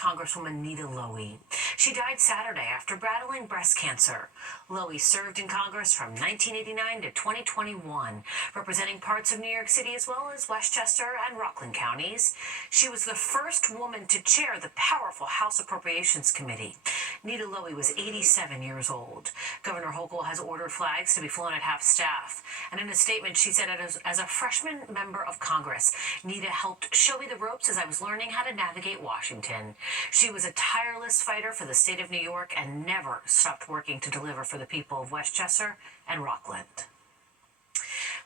Congresswoman Nita Lowey. She died Saturday after battling breast cancer. Lowey served in Congress from 1989 to 2021, representing parts of New York City as well as Westchester and Rockland counties. She was the first woman to chair the powerful House Appropriations Committee. Nita Lowey was 87 years old. Governor Hochul has ordered flags to be flown at half-staff. And in a statement, she said, as a freshman member of Congress, Nita helped show me the ropes as I was learning how to navigate Washington. She was a tireless fighter for the state of New York and never stopped working to deliver for the people of Westchester and Rockland.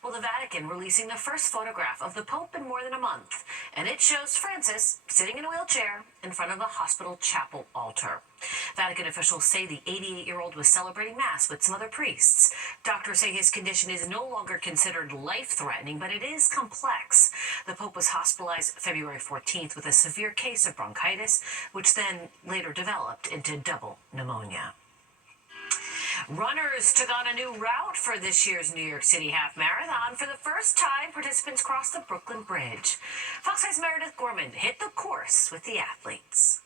Well, the Vatican releasing the first photograph of the Pope in more than a month, and it shows Francis sitting in a wheelchair in front of a hospital chapel altar. Vatican officials say the 88-year-old was celebrating Mass with some other priests. Doctors say his condition is no longer considered life-threatening, but it is complex. The Pope was hospitalized February 14th with a severe case of bronchitis, which then later developed into double pneumonia. Runners took on a new route for this year's New York City Half Marathon. For the first time, participants crossed the Brooklyn Bridge. Fox 5's Meredith Gorman hit the course with the athletes.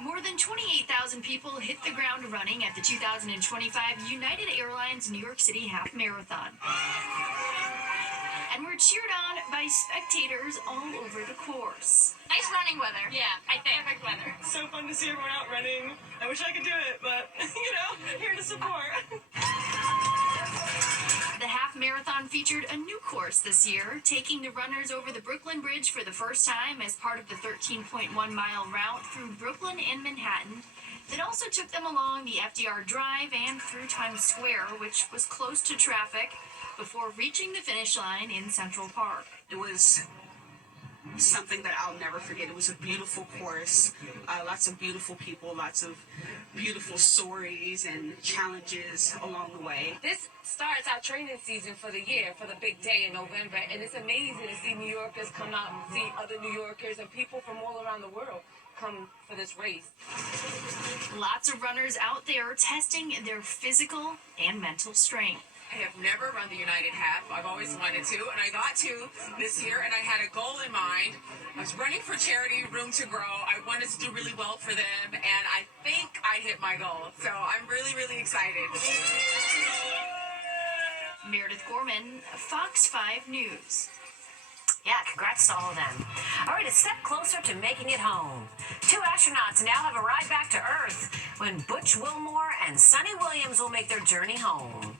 More than 28,000 people hit the ground running at the 2025 United Airlines New York City Half Marathon, and were cheered on by spectators all over the course. Nice running weather. Yeah, I think. Perfect weather. So fun to see everyone out running. I wish I could do it, but, here to support. The half marathon featured a new course this year, taking the runners over the Brooklyn Bridge for the first time as part of the 13.1-mile route through Brooklyn and Manhattan. It also took them along the FDR Drive and through Times Square, which was close to traffic, before reaching the finish line in Central Park. It was something that I'll never forget. It was a beautiful course, lots of beautiful people, lots of beautiful stories and challenges along the way. This starts our training season for the year, for the big day in November, and it's amazing to see New Yorkers come out and see other New Yorkers and people from all around the world come for this race. Lots of runners out there testing their physical and mental strength. I have never run the United Half. I've always wanted to, and I got to this year, and I had a goal in mind. I was running for charity, Room to Grow. I wanted to do really well for them, and I think I hit my goal. So I'm really, really excited. Meredith Gorman, Fox 5 News. Yeah, congrats to all of them. All right, a step closer to making it home. 2 astronauts now have a ride back to Earth when Butch Wilmore and Sunny Williams will make their journey home.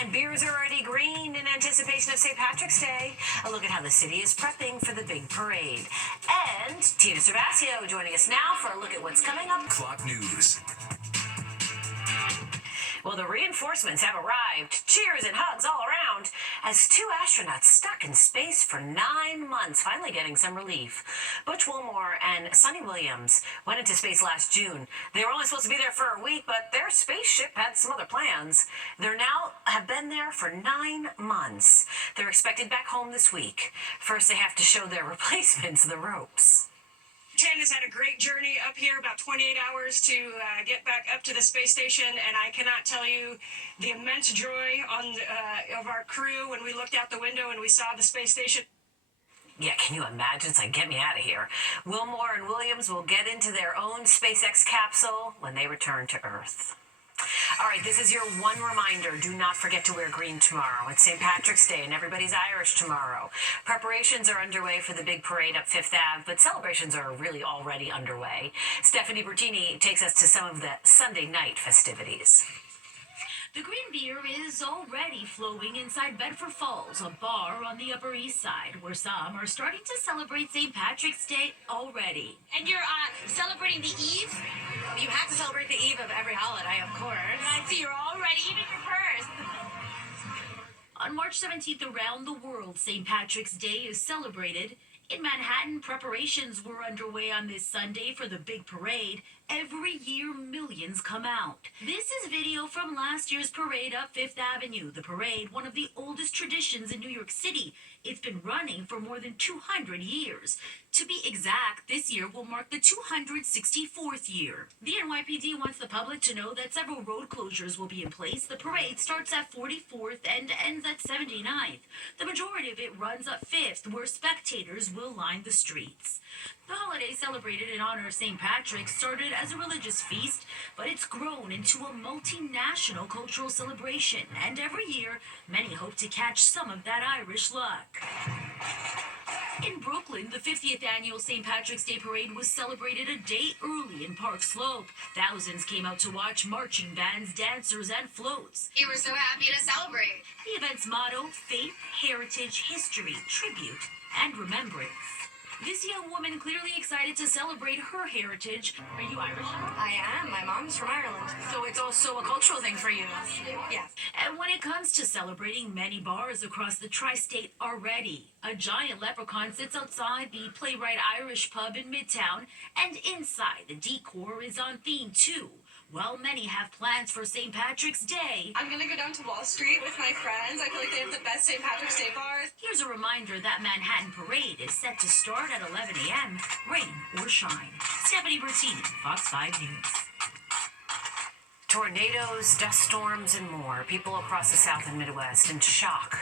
And beers are already green in anticipation of St. Patrick's Day. A look at how the city is prepping for the big parade. And Tina Cervasio joining us now for a look at what's coming up. Clock News. Well, the reinforcements have arrived. Cheers and hugs all around as 2 astronauts stuck in space for 9 months, finally getting some relief. Butch Wilmore and Sunny Williams went into space last June. They were only supposed to be there for a week, but their spaceship had some other plans. They now have been there for 9 months. They're expected back home this week. First, they have to show their replacements the ropes. Jen has had a great journey up here, about 28 hours to get back up to the space station, and I cannot tell you the immense joy of our crew when we looked out the window and we saw the space station. Yeah, can you imagine? It's like, get me out of here. Wilmore and Williams will get into their own SpaceX capsule when they return to Earth. All right, this is your one reminder. Do not forget to wear green tomorrow. It's St. Patrick's Day and everybody's Irish tomorrow. Preparations are underway for the big parade up Fifth Ave, but celebrations are really already underway. Stephanie Bertini takes us to some of the Sunday night festivities. The green beer is already flowing inside Bedford Falls, a bar on the Upper East Side, where some are starting to celebrate St. Patrick's Day already. And you're celebrating the eve? You have to celebrate the eve of every holiday, of course. And I see you're already eating your purse. On March 17th around the world, St. Patrick's Day is celebrated. In Manhattan, preparations were underway on this Sunday for the big parade. Every year, millions come out. This is video from last year's parade up Fifth Avenue. The parade, one of the oldest traditions in New York City. It's been running for more than 200 years. To be exact, this year will mark the 264th year. The NYPD wants the public to know that several road closures will be in place. The parade starts at 44th and ends at 79th. The majority of it runs up 5th, where spectators will line the streets. The holiday celebrated in honor of St. Patrick started as a religious feast, but it's grown into a multinational cultural celebration, and every year, many hope to catch some of that Irish luck. In Brooklyn, the 50th annual St. Patrick's Day Parade was celebrated a day early in Park Slope. Thousands came out to watch marching bands, dancers, and floats. We were so happy to celebrate. The event's motto, faith, heritage, history, tribute, and remembrance. This young woman clearly excited to celebrate her heritage. Are you Irish? I am. My mom's from Ireland. So it's also a cultural thing for you? Yes. And when it comes to celebrating, many bars across the tri-state are ready. A giant leprechaun sits outside the Playwright Irish pub in Midtown, and inside the decor is on theme too. While many have plans for St. Patrick's Day, I'm gonna go down to Wall Street with my friends. I feel like they have the best St. Patrick's Day bars. here's a reminder that Manhattan Parade is set to start at 11 a.m., rain or shine. Stephanie Bertini, Fox 5 News. Tornadoes, dust storms, and more. People across the South and Midwest in shock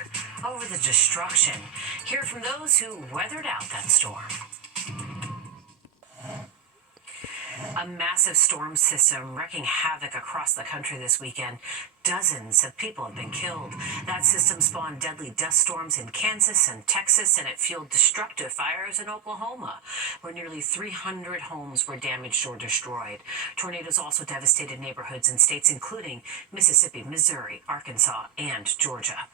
over the destruction. Hear from those who weathered out that storm. A massive storm system wreaking havoc across the country this weekend. Dozens of people have been killed. That system spawned deadly dust storms in Kansas and Texas, and it fueled destructive fires in Oklahoma, where nearly 300 homes were damaged or destroyed. Tornadoes also devastated neighborhoods in states including Mississippi, Missouri, Arkansas, and Georgia.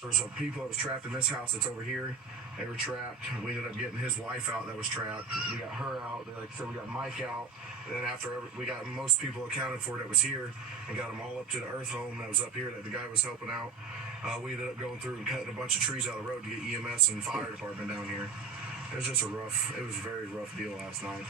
There's people that was trapped in this house that's over here. They were trapped. We ended up getting his wife out that was trapped. We got her out. Like I said, we got Mike out. And then after we got most people accounted for that was here and got them all up to the Earth home that was up here that the guy was helping out. We ended up going through and cutting a bunch of trees out of the road to get EMS and fire department down here. It was just it was a very rough deal last night.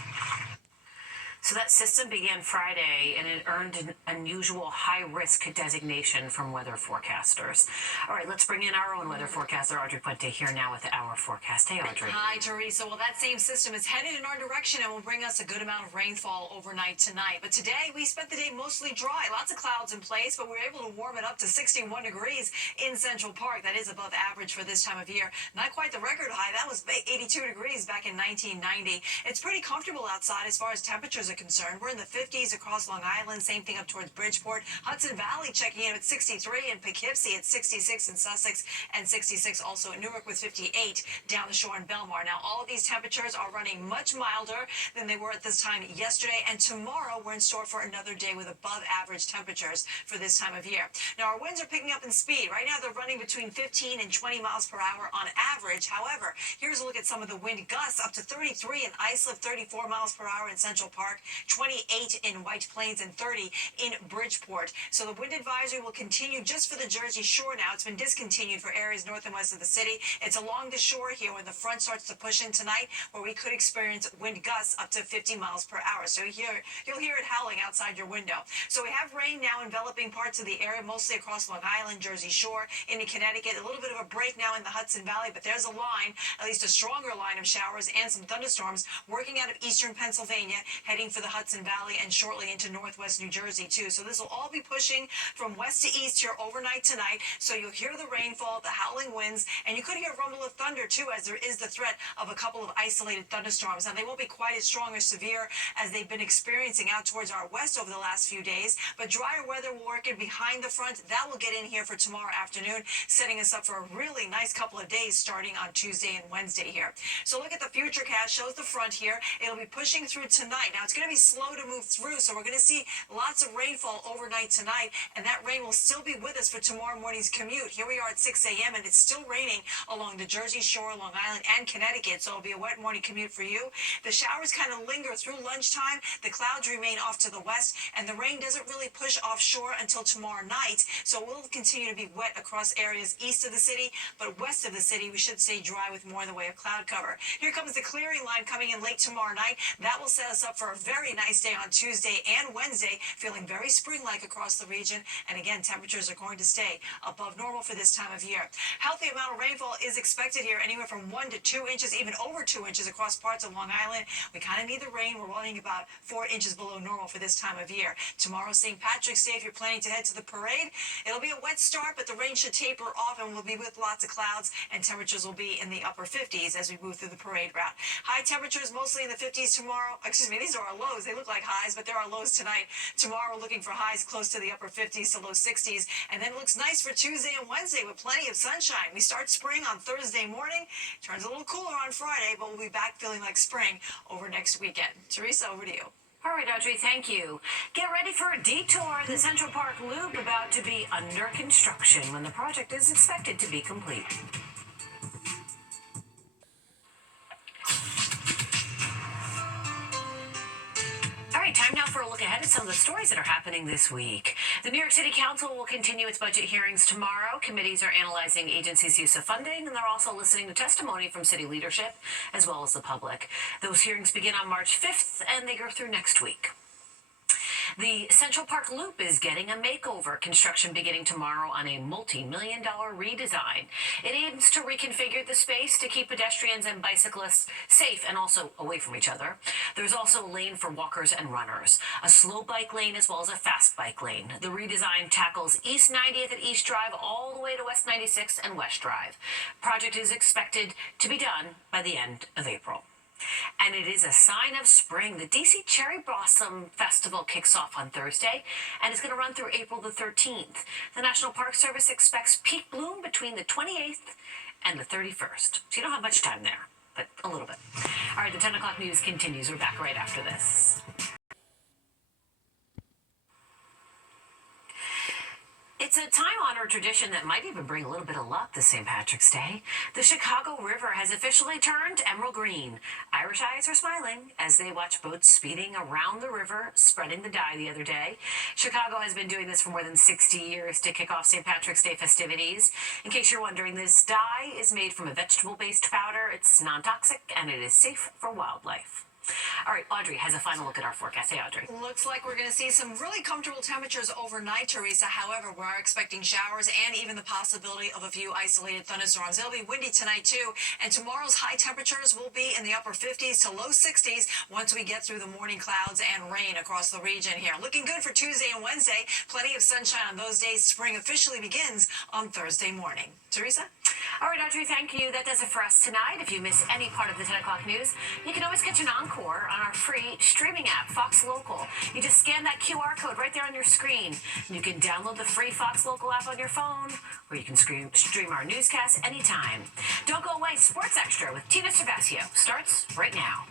So that system began Friday, and it earned an unusual high-risk designation from weather forecasters. All right, let's bring in our own weather forecaster, Audrey Puente, here now with our forecast. Hey, Audrey. Hi, Teresa. Well, that same system is headed in our direction and will bring us a good amount of rainfall overnight tonight. But today, we spent the day mostly dry. Lots of clouds in place, but we were able to warm it up to 61 degrees in Central Park. That is above average for this time of year. Not quite the record high. That was 82 degrees back in 1990. It's pretty comfortable outside as far as temperatures are concerned. We're in the 50s across Long Island, same thing up towards Bridgeport. Hudson Valley checking in at 63, and Poughkeepsie at 66 in Sussex, and 66 also in Newark with 58 down the shore in Belmar. Now, all of these temperatures are running much milder than they were at this time yesterday, and tomorrow we're in store for another day with above average temperatures for this time of year. Now, our winds are picking up in speed. Right now, they're running between 15 and 20 miles per hour on average. However, here's a look at some of the wind gusts, up to 33 in Islip, 34 miles per hour in Central Park, 28 in White Plains, and 30 in Bridgeport. So the wind advisory will continue just for the Jersey Shore now. It's been discontinued for areas north and west of the city. It's along the shore here when the front starts to push in tonight, where we could experience wind gusts up to 50 miles per hour. So you'll hear it howling outside your window. So we have rain now enveloping parts of the area, mostly across Long Island, Jersey Shore, into Connecticut. A little bit of a break now in the Hudson Valley, but there's a line, at least a stronger line of showers and some thunderstorms working out of eastern Pennsylvania, heading for the Hudson Valley and shortly into northwest New Jersey too. So this will all be pushing from west to east here overnight tonight. So you'll hear the rainfall, the howling winds, and you could hear a rumble of thunder too, as there is the threat of a couple of isolated thunderstorms. Now, they won't be quite as strong or severe as they've been experiencing out towards our west over the last few days, but drier weather will work in behind the front. That will get in here for tomorrow afternoon, setting us up for a really nice couple of days starting on Tuesday and Wednesday here. So look at the Futurecast, shows the front here. It'll be pushing through tonight. Now, it's going to be slow to move through, so we're going to see lots of rainfall overnight tonight, and that rain will still be with us for tomorrow morning's commute. Here we are at 6 a.m., and it's still raining along the Jersey Shore, Long Island, and Connecticut, so it'll be a wet morning commute for you. The showers kind of linger through lunchtime. The clouds remain off to the west, and the rain doesn't really push offshore until tomorrow night, so we'll continue to be wet across areas east of the city, but west of the city, we should stay dry with more in the way of cloud cover. Here comes the clearing line coming in late tomorrow night. That will set us up for a very nice day on Tuesday and Wednesday, feeling very spring-like across the region. And again, temperatures are going to stay above normal for this time of year. Healthy amount of rainfall is expected here, anywhere from 1 to 2 inches, even over 2 inches across parts of Long Island. We kind of need the rain. We're running about 4 inches below normal for this time of year. Tomorrow, St. Patrick's Day, if you're planning to head to the parade, it'll be a wet start, but the rain should taper off and we'll be with lots of clouds, and temperatures will be in the upper 50s as we move through the parade route. High temperatures mostly in the 50s tomorrow. Excuse me, these are our lows. They look like highs, but there are lows tonight. Tomorrow, we're looking for highs close to the upper 50s to low 60s, and then it looks nice for Tuesday and Wednesday with plenty of sunshine. We start spring on Thursday morning. Turns a little cooler on Friday, but we'll be back feeling like spring over next weekend. Teresa, over to you. All right, Audrey, thank you. Get ready for a detour. The Central Park Loop about to be under construction when the project is expected to be complete. All right, time now for a look ahead at some of the stories that are happening this week. The New York City Council will continue its budget hearings tomorrow. Committees are analyzing agencies' use of funding, and they're also listening to testimony from city leadership as well as the public. Those hearings begin on March 5th, and they go through next week. The Central Park Loop is getting a makeover. Construction beginning tomorrow on a multi-million-dollar redesign. It aims to reconfigure the space to keep pedestrians and bicyclists safe and also away from each other. There's also a lane for walkers and runners, a slow bike lane as well as a fast bike lane. The redesign tackles East 90th and East Drive all the way to West 96 and West Drive. Project is expected to be done by the end of April. And it is a sign of spring. The DC Cherry Blossom Festival kicks off on Thursday, and it's going to run through April the 13th. The National Park Service expects peak bloom between the 28th and the 31st. So you don't have much time there, but a little bit. All right, the 10 o'clock news continues. We're back right after this. It's a time-honored tradition that might even bring a little bit of luck this St. Patrick's Day. The Chicago River has officially turned emerald green. Irish eyes are smiling as they watch boats speeding around the river, spreading the dye the other day. Chicago has been doing this for more than 60 years to kick off St. Patrick's Day festivities. In case you're wondering, this dye is made from a vegetable-based powder. It's non-toxic, and it is safe for wildlife. All right, Audrey has a final look at our forecast. Hey, Audrey. Looks like we're going to see some really comfortable temperatures overnight, Teresa. However, we are expecting showers and even the possibility of a few isolated thunderstorms. It'll be windy tonight, too. And tomorrow's high temperatures will be in the upper 50s to low 60s once we get through the morning clouds and rain across the region here. Looking good for Tuesday and Wednesday. Plenty of sunshine on those days. Spring officially begins on Thursday morning. Teresa? All right, Audrey, thank you. That does it for us tonight. If you miss any part of the 10 o'clock news, you can always catch an encore on our free streaming app, Fox Local. You just scan that QR code right there on your screen. You can download the free Fox Local app on your phone, or you can stream our newscasts anytime. Don't go away. Sports Extra with Tina Cervasio starts right now.